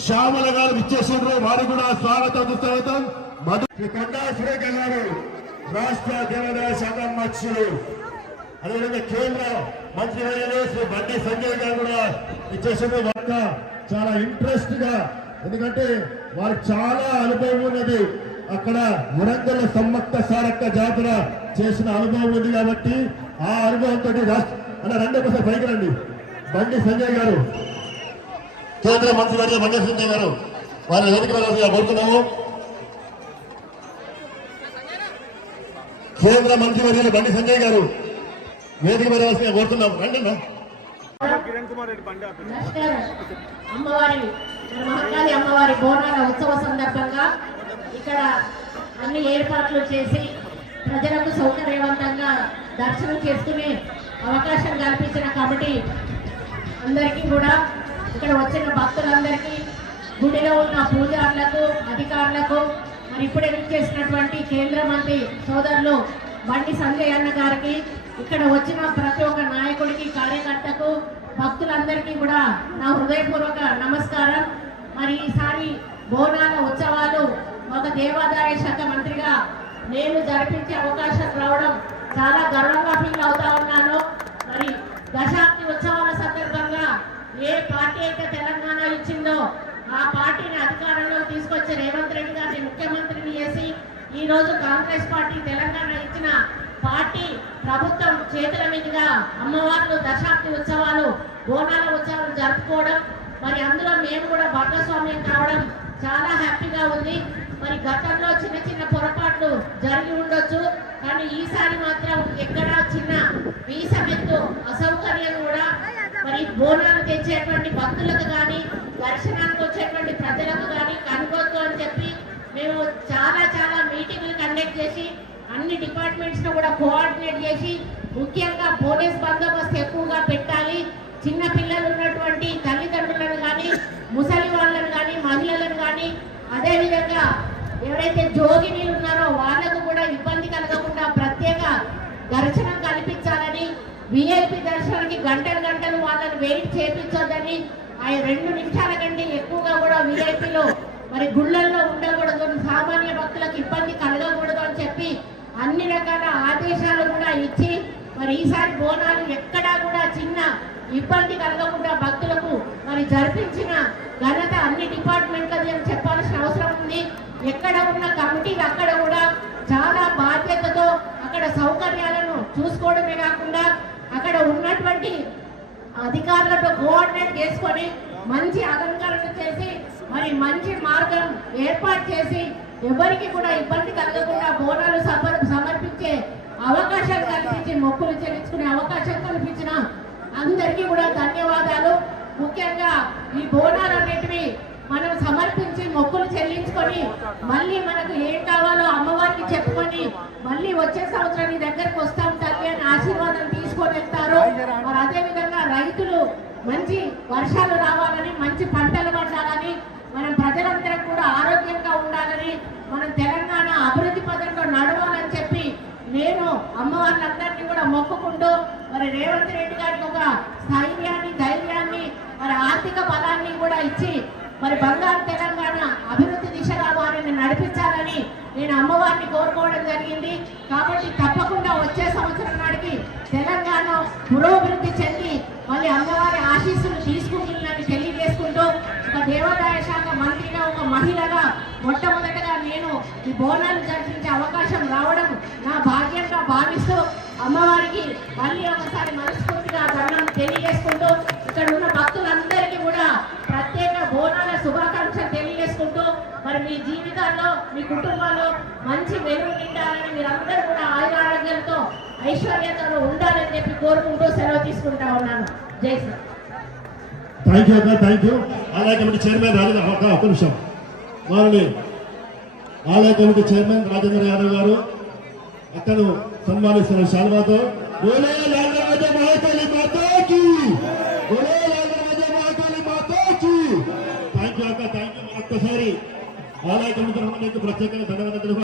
శ్యామల గారు ఇచ్చేసిండ్రు వారు కూడా స్వాగతం స్వాగతం మధు శ్రీ గారు రాష్ట్ర దేవాదాయ శాఖ అధ్యక్షులు అదేవిధంగా కేంద్ర మంత్రి శ్రీ బండి సంజయ్ గారు కూడా ఇచ్చేసిండ్రు వార్త చాలా ఇంట్రెస్ట్గా ఎందుకంటే వారికి చాలా అనుభవం ఉన్నది. అక్కడ వరంగల్ సమ్మక్క సారక్క జాతర చేసిన అనుభవం ఉంది కాబట్టి ఆ అనుభవంతో రాష్ట్ర అన్న రెండు ఒకసారి పైకి రండి. బండి సంజయ్ గారు. కేంద్ర మంత్రి వర్యులు బండి సంజయ్ గారు వారిని వేదిక వెళ్ళాల్సిందిగా కోరుతున్నాము. కేంద్ర మంత్రి వర్యులు బండి సంజయ్ గారు వేదిక వెళ్ళాల్సిందిగా కోరుతున్నాం రండి అమ్మవారి మహంకాళి అమ్మవారి బోనాల ఉత్సవ సందర్భంగా ఇక్కడ అన్ని ఏర్పాట్లు చేసి ప్రజలకు సౌకర్యవంతంగా దర్శనం చేసుకునే అవకాశం కల్పించిన కమిటీ అందరికీ కూడా ఇక్కడ వచ్చిన భక్తులందరికీ గుడిలో ఉన్న పూజారులకు అధికారులకు మరి ఇప్పుడే చేసినటువంటి కేంద్ర మంత్రి సోదరులు బండి సంజయ్ అన్న గారికి ఇక్కడ వచ్చిన ప్రతి ఒక్క నాయకుడికి కార్యకర్తకు భక్తులందరికీ కూడా నా హృదయపూర్వక నమస్కారం. మరి ఈసారి బోనాల ఉత్సవాలు ఒక దేవాదాయ శాఖ మంత్రిగా నేను జరిపించే అవకాశం రావడం చాలా గర్వం ఫీల్ అవుతా ఉన్నాను మరి దశాబ్ది ఉత్సవాల సందర్భంగా ఏ పార్టీ అయితే తెలంగాణ ఇచ్చిందో ఆ పార్టీని అధికారంలో తీసుకొచ్చి రేవంత్ రెడ్డి గారిని ముఖ్యమంత్రిని చేసి ఈ రోజు కాంగ్రెస్ పార్టీ తెలంగాణ ఇచ్చిన పార్టీ ప్రభుత్వం చేతుల మీదుగా అమ్మవార్లు దశాబ్ది ఉత్సవాలు బోనాల ఉత్సవాలు జరుపుకోవడం మరి అందులో మేము కూడా భాగస్వామ్యం కావడం చాలా హ్యాపీగా ఉంది. మరి గతంలో చిన్న చిన్న పొరపాట్లు జరిగి ఉండొచ్చు కానీ ఈసారి మాత్రం ఎక్కడా చిన్న వీసమెత్తు అసౌకర్యం కూడా మరి బోనాలు తెచ్చేటువంటి భక్తులకు కానీ దర్శనానికి వచ్చేటువంటి ప్రజలకు కానీ కనుగొద్దు అని చెప్పి మేము చాలా చాలా మీటింగ్లు కండక్ట్ చేసి అన్ని డిపార్ట్మెంట్స్ను కూడా కోఆర్డినేట్ చేసి ముఖ్యంగా పోలీస్ బందోబస్తు ఎక్కువగా పెట్టాలి. చిన్న పిల్లలు ఉన్నటువంటి తల్లిదండ్రులను కానీ ముసలి వాళ్ళను కానీ మహిళలను కానీ అదేవిధంగా ఎవరైతే జోగినీలు ఉన్నారో వాళ్ళకు కూడా ఇబ్బంది కలగకుండా ప్రత్యేక దర్శనం కల్పించాలని విఐపి దర్శనానికి గంటలు గంటలు వాళ్ళని వెయిట్ చేపించొద్దని ఆ రెండు నిమిషాల కంటే ఎక్కువగా కూడా విఐపిలో మరి గుళ్ళల్లో ఉండకూడదు సామాన్య భక్తులకు ఇబ్బంది కలగకూడదు అని చెప్పి అన్ని రకాల ఆదేశాలు కూడా ఇచ్చి మరి ఈసారి బోనాలు ఎక్కడా కూడా చిన్న ఇబ్బంది కలగకుండా భక్తులకు మరి జరిపించిన ఘనత అన్ని డిపార్ట్మెంట్లది అని చెప్పాల్సిన అవసరం ఉంది. ఎక్కడ ఉన్న కమిటీలు అక్కడ కూడా చాలా బాధ్యతతో అక్కడ సౌకర్యాలను చూసుకోవడమే కాకుండా అక్కడ ఉన్నటువంటి అధికారులతో కోఆర్డినేట్ చేసుకొని మంచి అలంకరణ చేసి మరి మంచి మార్గం ఏర్పాటు చేసి ఎవరికి కూడా ఇబ్బంది కలగకుండా బోనాలు సమర్ సమర్పించే అవకాశం కల్పించి మొక్కులు చెల్లించుకునే అవకాశం కల్పించిన అందరికీ కూడా ధన్యవాదాలు. ముఖ్యంగా ఈ బోనాలు అనేటివి మనం సమర్పించి మొక్కులు చెల్లించుకొని మళ్ళీ మనకు ఏం కావాలో అమ్మవారికి చెప్పుకొని మళ్ళీ వచ్చే సంవత్సరం నీ దగ్గరకు వస్తాం తల్లి అని ఆశీర్వాదం తీసుకొని వెళ్తారు. మరి అదే విధంగా రైతులు మంచి వర్షాలు రావాలని మంచి పంటలు పండాలని మనం ప్రజలందరం కూడా ఆరోగ్యంగా ఉండాలని మనం తెలంగాణ అభివృద్ధి పథంలో నడవాలని చెప్పి నేను అమ్మవార్లందరినీ కూడా మొక్కుకుంటూ మరి రేవంత్ రెడ్డి గారికి ఒక స్థైర్యాన్ని ధైర్యాన్ని మరి ఆర్థిక బలాన్ని కూడా ఇచ్చి మరి బంగారు తెలంగాణ అభివృద్ధి దిశగా వారిని నడిపించాలని నేను అమ్మవారిని కోరుకోవడం జరిగింది. కాబట్టి తప్పకుండా వచ్చే సంవత్సరం నాటికి తెలంగాణ పురోభివృద్ధి చెంది మళ్ళీ అమ్మవారి ఆశీస్సులు తీసుకుంటున్నాను తెలియజేసుకుంటూ ఒక దేవాదాయ శాఖ మంత్రిగా ఒక మహిళగా మొట్టమొదటగా నేను ఈ బోనాలు జరిపించే అవకాశం రావడం నా భాగ్యంగా భావిస్తూ అమ్మవారికి మళ్ళీ ఒకసారి మనస్ఫూర్తిగా దండం తెలియజేసుకుంటూ కుటుంబంలో మంచి వెలుగు నిండాలని మీరందరూ కూడా ఆయురారోగ్యంతో ఐశ్వర్యంతో ఉండాలని చెప్పి కోరుకుంటూ సెలవు తీసుకుంటా ఉన్నాను. జై సార్ థ్యాంక్ యూ అక్క థ్యాంక్ యూ ఆలయ కమిటీ చైర్మన్ రాజేంద్ర ఒక ఒక్క నిమిషం. వారిని ఆలయ కమిటీ చైర్మన్ రాజేంద్ర యాదవ్ గారు అతను సన్మానిస్తున్న శాల్వాతో బోలో లాలరాజ మహాకాళి మాతాకి బోలో లాలరాజ మహాకాళి మాతాకి థ్యాంక్ యూ అక్క థ్యాంక్ యూ ఒక్కసారి ఆలయ కమిటీ తరఫున ఆదాయ ప్రత్యేకంగా ధన్యవాదాలు